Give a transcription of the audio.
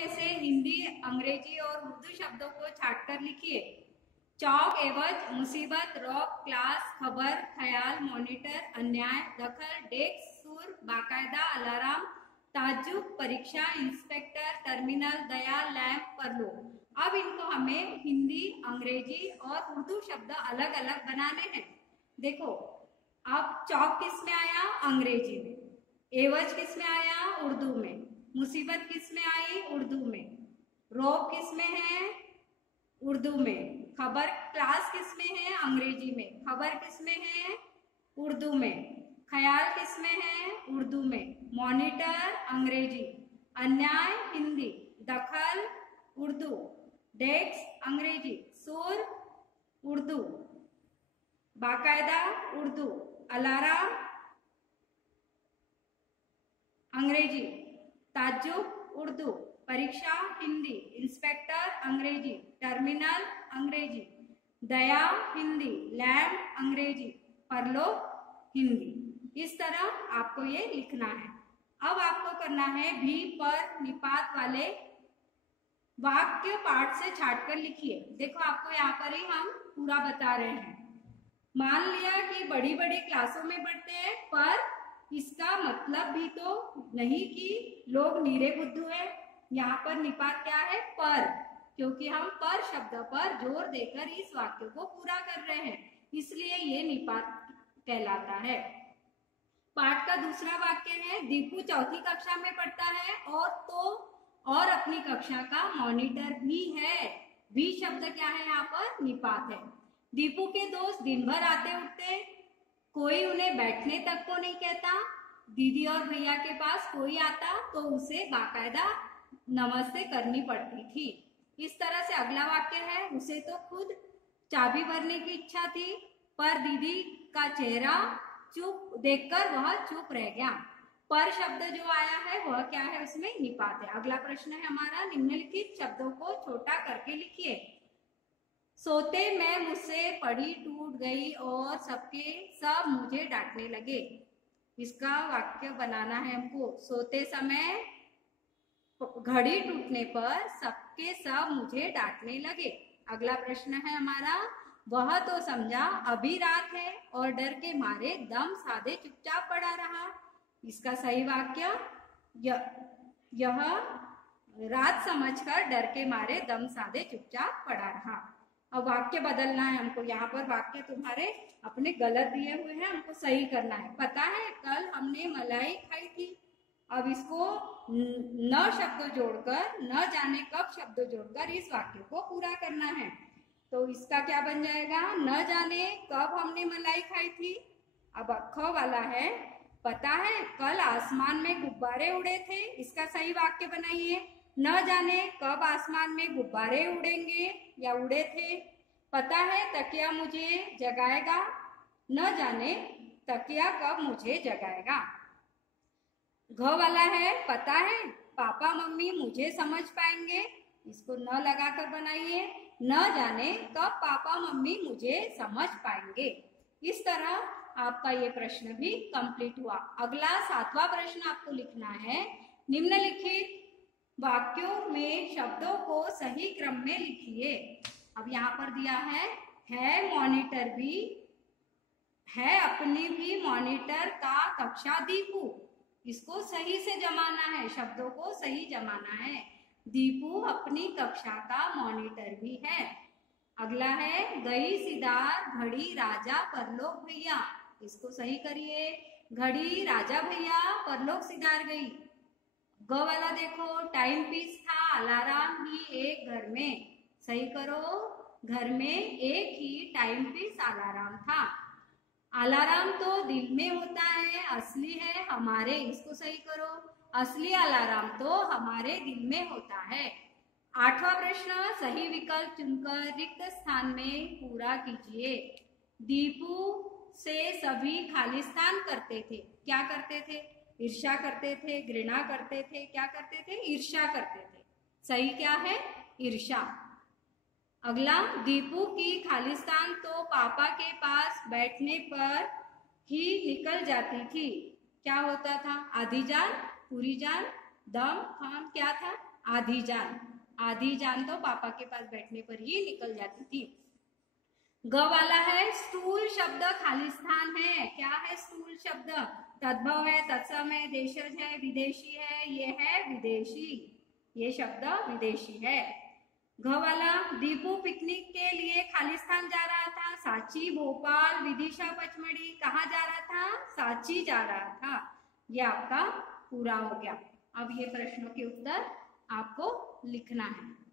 में से हिंदी, अंग्रेजी और उर्दू शब्दों को छांटकर लिखिए। चौक, एवज, मुसीबत, रौब, क्लास, खबर, ख्याल, मॉनिटर, अन्याय, दखल, डेस्क, सुर, बाकायदा, अलार्म, ताज्जुब, परीक्षा, इंस्पेक्टर, टर्मिनल, दया, लैंप, परलोक। अब इनको हमें हिंदी, अंग्रेजी और उर्दू शब्द अलग अलग बनाने हैं। देखो, अब चौक किस में आया? अंग्रेजी में। एवज किस में आया? उर्दू में। मुसीबत किस में आई? उर्दू में। रौब किस में है? उर्दू में। खबर, क्लास किस में है? अंग्रेजी में। खबर किस में है? उर्दू में। ख्याल किस में है? उर्दू में। मॉनिटर अंग्रेजी। अन्याय हिंदी। दखल उर्दू। डेस्क अंग्रेजी। सुर उर्दू। बाकायदा उर्दू। अलार्म अंग्रेजी। ताज्जुब उर्दू। परीक्षा हिंदी। इंस्पेक्टर अंग्रेजी। टर्मिनल अंग्रेजी। दया हिंदी। लैंप अंग्रेजी। परलोक हिंदी। इस तरह आपको ये लिखना है। अब आपको करना है भी पर निपात वाले वाक्य पाठ से छांटकर लिखिए। देखो, आपको यहाँ पर ही हम पूरा बता रहे हैं। मान लिया कि बड़ी बड़ी क्लासों में पढ़ते हैं, पर इसका मतलब भी तो नहीं कि लोग नीरे बुद्धू है। यहाँ पर निपात क्या है? पर, क्योंकि हम पर शब्द पर जोर देकर इस वाक्य को पूरा कर रहे हैं, इसलिए ये निपात कहलाता है। पाठ का दूसरा वाक्य है, दीपू चौथी कक्षा में पढ़ता है और अपनी कक्षा का मॉनिटर भी है। भी शब्द क्या है? यहाँ पर निपात है। दीपू के दोस्त दिन भर आते उठते, कोई उन्हें बैठने तक को नहीं कहता। दीदी और भैया के पास कोई आता तो उसे बाकायदा नमस्ते करनी पड़ती थी। इस तरह से अगला वाक्य है, उसे तो खुद चाबी भरने की इच्छा थी, पर दीदी का चेहरा चुप देखकर वह चुप रह गया। पर शब्द जो आया है वह क्या है? उसमें निपात है। अगला प्रश्न है हमारा, निम्नलिखित शब्दों को छोटा करके लिखिए। सोते में मुझसे पड़ी टूट गई और सबके सब मुझे डांटने लगे। इसका वाक्य बनाना है हमको। सोते समय घड़ी टूटने पर सबके सब मुझे डांटने लगे। अगला प्रश्न है हमारा, वह तो समझा अभी रात है और डर के मारे दम साधे चुपचाप पड़ा रहा। इसका सही वाक्य, यह रात समझकर डर के मारे दम साधे चुपचाप पड़ा रहा। अब वाक्य बदलना है हमको। यहाँ पर वाक्य तुम्हारे अपने गलत दिए हुए हैं, हमको सही करना है। पता है कल हमने मलाई खाई थी। अब इसको न शब्द जोड़कर, न जाने कब शब्द जोड़कर इस वाक्य को पूरा करना है। तो इसका क्या बन जाएगा? न जाने कब हमने मलाई खाई थी। अब ख वाला है, पता है कल आसमान में गुब्बारे उड़े थे। इसका सही वाक्य बनाइए। न जाने कब आसमान में गुब्बारे उड़ेंगे या उड़े थे। पता है तकिया मुझे जगाएगा। न जाने तकिया कब मुझे जगाएगा। घ वाला है, पता है पापा मम्मी मुझे समझ पाएंगे। इसको न लगाकर बनाइए। न जाने कब पापा मम्मी मुझे समझ पाएंगे। इस तरह आपका ये प्रश्न भी कंप्लीट हुआ। अगला 7वां प्रश्न आपको लिखना है, निम्नलिखित वाक्यों में शब्दों को सही क्रम में लिखिए। अब यहाँ पर दिया है मॉनिटर भी, है अपनी भी मॉनिटर का कक्षा दीपू। इसको सही से जमाना है, शब्दों को सही जमाना है। दीपू अपनी कक्षा का मॉनिटर भी है। अगला है, गई सिदार घड़ी राजा परलोक भैया। इसको सही करिए। घड़ी राजा भैया परलोक सिदार गई। ग वाला देखो, टाइम पीस था अलार्म भी एक घर में। सही करो, घर में एक ही टाइम पीस अलार्म था। अलार्म तो दिल में होता है, असली है हमारे। इसको सही करो, असली अलार्म तो हमारे दिल में होता है। 8वां प्रश्न, सही विकल्प चुनकर रिक्त स्थान में पूरा कीजिए। दीपू से सभी खालिस्तान करते थे। क्या करते थे? ईर्ष्या करते थे, घृणा करते थे। क्या करते थे? ईर्ष्या करते थे। सही क्या है? ईर्ष्या। अगला, दीपू की खालिस्तान तो पापा के पास बैठने पर ही निकल जाती थी। क्या होता था? आधी जान, पूरी जान, दम, खाम। क्या था? आधी जान, आधी जान तो पापा के पास बैठने पर ही निकल जाती थी। ग वाला है स्थूल शब्द खालिस्तान है। क्या है स्थूल शब्द? तद्भव है, तत्सम है, देशज है, विदेशी है, ये है विदेशी, ये शब्द विदेशी है। घ वाला दीपू पिकनिक के लिए खालिस्तान जा रहा था, सांची, भोपाल, विदिशा, पचमढ़ी, कहाँ जा रहा था? सांची जा रहा था। ये आपका पूरा हो गया। अब ये प्रश्नों के उत्तर आपको लिखना है।